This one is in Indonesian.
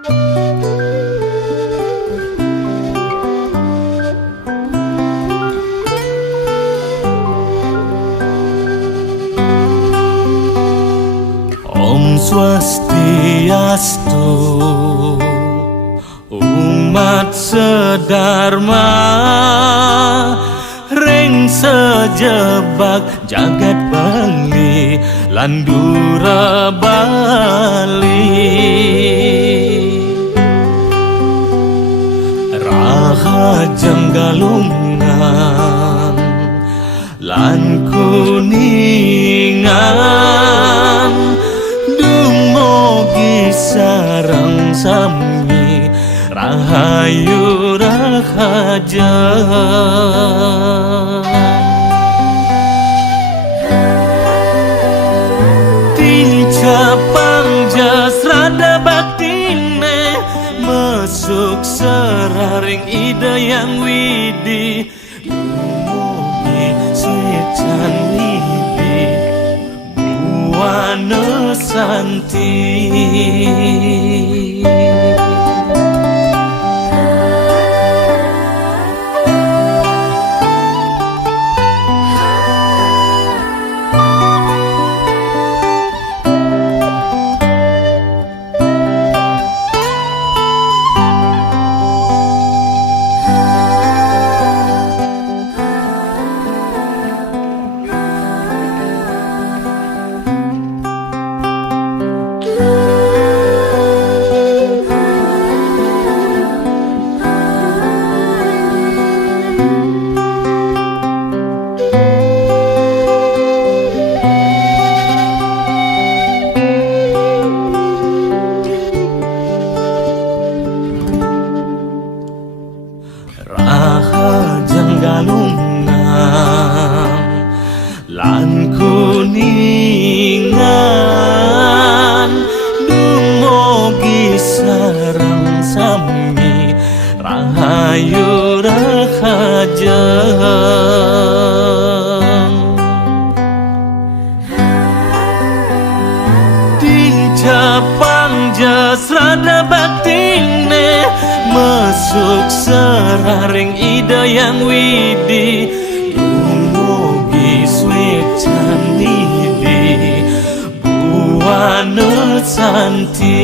Om Swastiastu, umat sedharma, ring sejebak jagat Bali lan Dura Bali. Rahajeng galungan lan kuningan, dumugi sareng sami rahayu rahaja. Tincapang jasrada baktine, mesuk seraring ida yang widi, dumugi secan widi buana santi. Rahajeng galungan lan kuningan, dumugi sareng sami rahayu rahaja. Dijapang jasrada baktine, mesuk seraring ida yang widi, dumugi swecan widi buana santi.